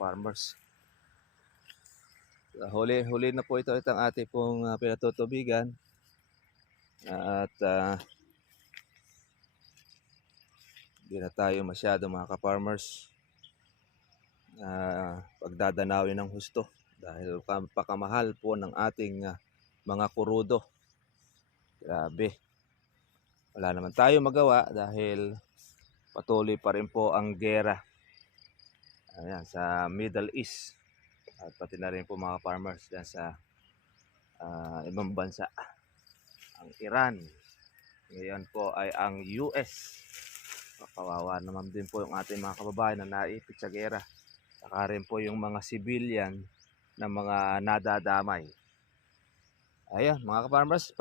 farmers. Huli na po ito itong ating pong pinatutubigan. At hindi na tayo masyado mga ka-farmers pagdadanawin ng husto dahil pakamahal po ng ating mga kurudo. Grabe. Wala naman tayo magawa dahil patuloy pa rin po ang gera sa Middle East at pati na rin po mga farmers dyan sa ibang bansa. Ang Iran, ngayon po ay ang US. Kawawa naman din po yung ating mga kababayan na naipit sa gera. Saka rin po yung mga civilian na mga nadadamay. Ayan mga ka-farmers,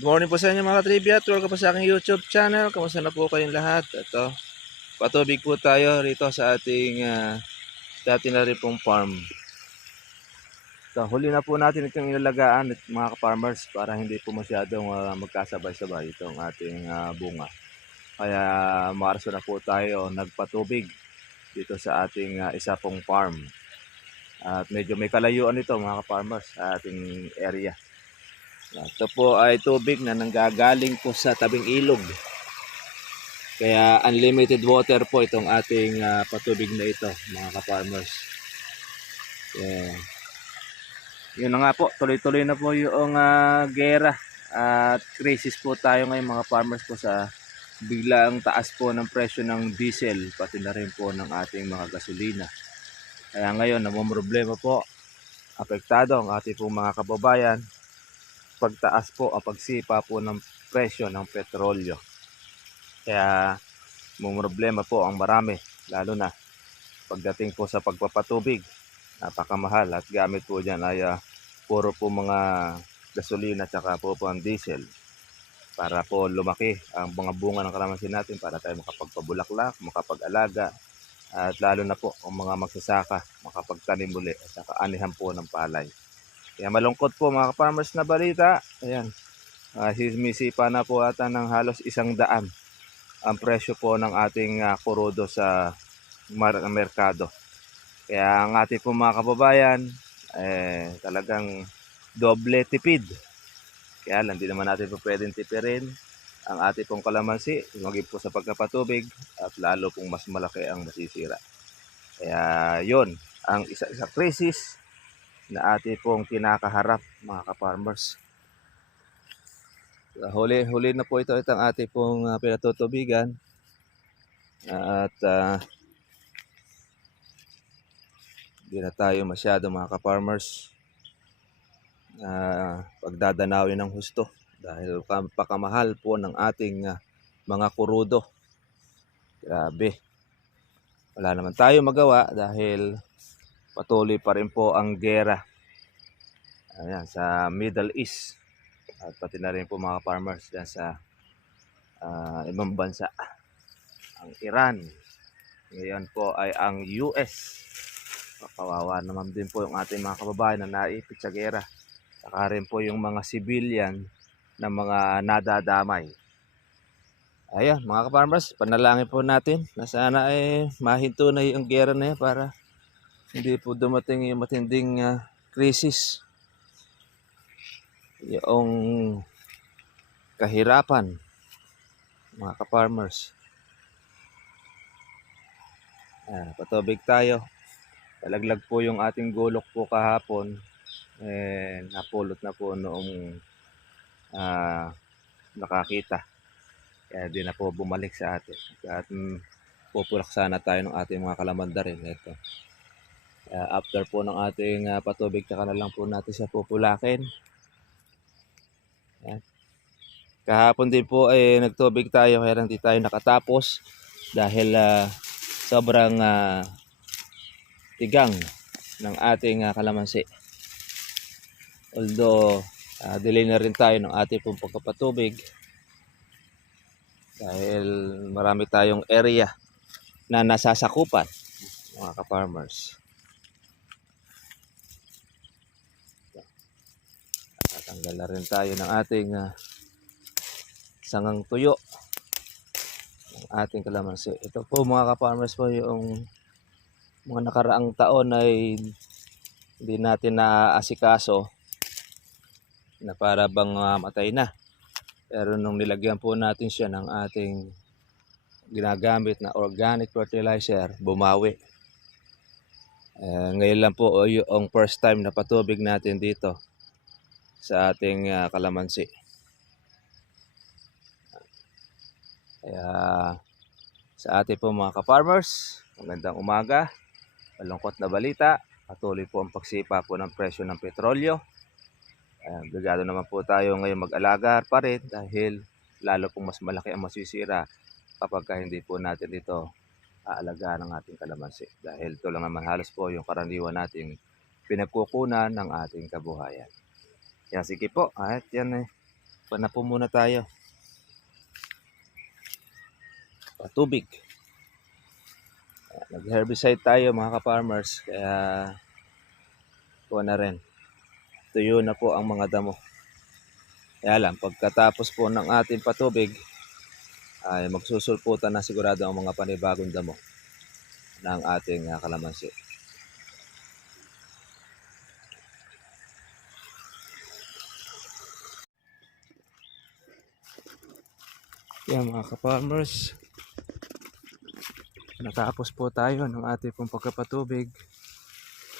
Good morning po sa inyo mga trivia. Welcome po sa aking YouTube channel. Kamusta na po kayong lahat? Ito, patubig po tayo rito sa ating dati na rin pong farm. So, huli na po natin itong inalagaan mga farmers para hindi po masyadong magkasabay-sabay itong ating bunga. Kaya Marso na po tayo nagpatubig dito sa ating isa pong farm. At medyo may kalayuan ito mga farmers sa ating area. Ito po ay tubig na nanggagaling po sa tabing ilog. Kaya unlimited water po itong ating patubig na ito mga ka-farmers. Yun na nga po, tuloy-tuloy na po yung gera at crisis po tayo ngayon mga farmers po sa biglang taas po ng presyo ng diesel pati na rin po ng ating mga gasolina. Kaya ngayon namumroblema po, apektado ang ating pong mga kababayan pagtaas po o pagsipa po ng presyo ng petrolyo. Kaya problema po ang marami, lalo na pagdating po sa pagpapatubig. Napakamahal at gamit po dyan ay puro po mga gasolina at saka po ang diesel para po lumaki ang mga bunga ng kalamansi natin para tayo makapagpabulaklak, makapag-alaga at lalo na po ang mga magsasaka makapagtanim muli at saka anihan po ng palay. Kaya malungkot po mga farmers na balita. Ayan, misipa na po ata ng halos 100 ang presyo po ng ating kurudo sa merkado. Kaya ang ating po mga kababayan talagang doble tipid. Kaya lang, di naman natin po pwedeng tipirin ang ating pong kalamansi, maging po sa pagkapatubig at lalo pong mas malaki ang masisira. Kaya yon ang isa-isa krisis na ating pong kinakaharap mga ka-farmers. Huli na po ito itong ating pong pinatutubigan. At hindi na tayo masyado mga ka-farmers pagdadanawin ng husto dahil pakamahal po ng ating mga kurudo. Grabe. Wala naman tayo magawa dahil patuloy pa rin po ang gera sa Middle East at pati na rin po mga farmers dyan sa ibang bansa. Ang Iran, ngayon po ay ang US. Kawawa naman din po yung ating mga kababayan na naipit sa gera. Saka rin po yung mga civilian na mga nadadamay. Ayan mga ka-farmers, panalangin po natin na sana ay mahinto na yung gera na yan para hindi po dumating yung matinding krisis. Yung kahirapan mga ka-farmers. Patubig tayo. Talaglag po yung ating gulok po kahapon. Napulot na po noong nakakita. Kaya di na po bumalik sa atin. At pupulak sana tayo ng ating mga kalamanda rin. Ito. After po ng ating patubig, tsaka na lang po natin siya pupulakin. Yan. Kahapon din po nagtubig tayo kaya hindi tayo nakatapos dahil sobrang tigang ng ating kalamansi. Although delay na rin tayo ng ating pong pagpapatubig, Dahil marami tayong area na nasasakupan, mga ka-farmers. Tatanggal na rin tayo ng ating sangang tuyo ng ating kalamansi. Ito po mga ka-farmers po yung mga nakaraang taon ay hindi natin naaasikaso na para bang matay na. Pero nung nilagyan po natin siya ng ating ginagamit na organic fertilizer, bumawi. Ngayon lang po yung first time na patubig natin dito sa ating kalamansi. Kaya sa ating po mga ka-farmers, magandang umaga, malungkot na balita, patuloy po ang pagsipa po ng presyo ng petrolyo. Obligado naman po tayo ngayon mag-alaga pa rin dahil lalo pong mas malaki ang masisira kapag hindi po natin ito aalagaan ng ating kalamansi. Dahil ito lang naman halos po yung karaniwan nating pinagkukunan ng ating kabuhayan. Yan, sige po. At yan na po muna tayo. Patubig. Nag-herbicide tayo mga ka-farmers. Kaya po na rin. Tuyo na po ang mga damo. Kaya lang, pagkatapos po ng ating patubig, ay magsusulputan na sigurado ang mga panibagong damo ng ating kalamansi. Yan mga ka-farmers, natapos po tayo ng ating pong pagkapatubig.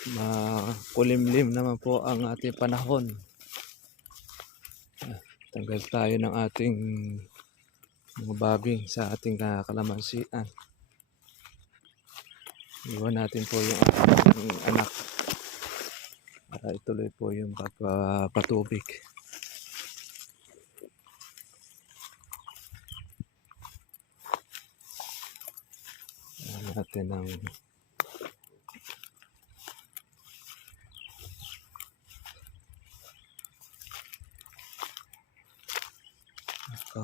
Makulimlim naman po ang ating panahon. Tanggal tayo ng ating mga baging sa ating kalamansian. Iwan natin po yung ating anak para ituloy po yung pagpapatubig. Natin ng ito.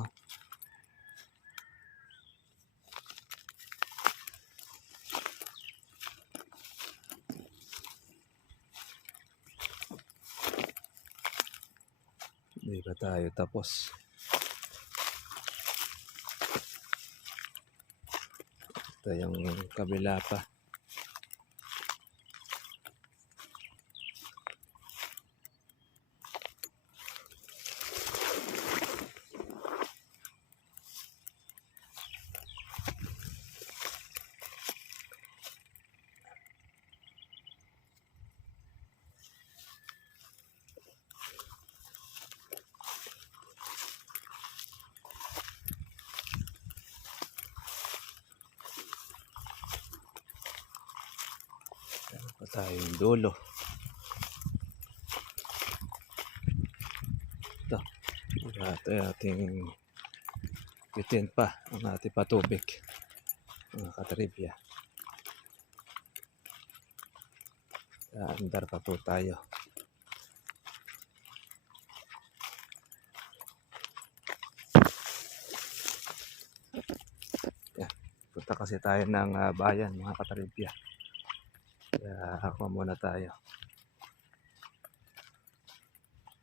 Hindi pa tayo tapos. Ito yung kabila pa. Tayong dulo. Ito ating bitin pa ang ating patubig, mga katribya. Andar pa po tayo. Punta kasi tayo ng bayan mga katribya. Kaya ako muna tayo.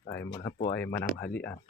Tayo muna po ay mananghalian.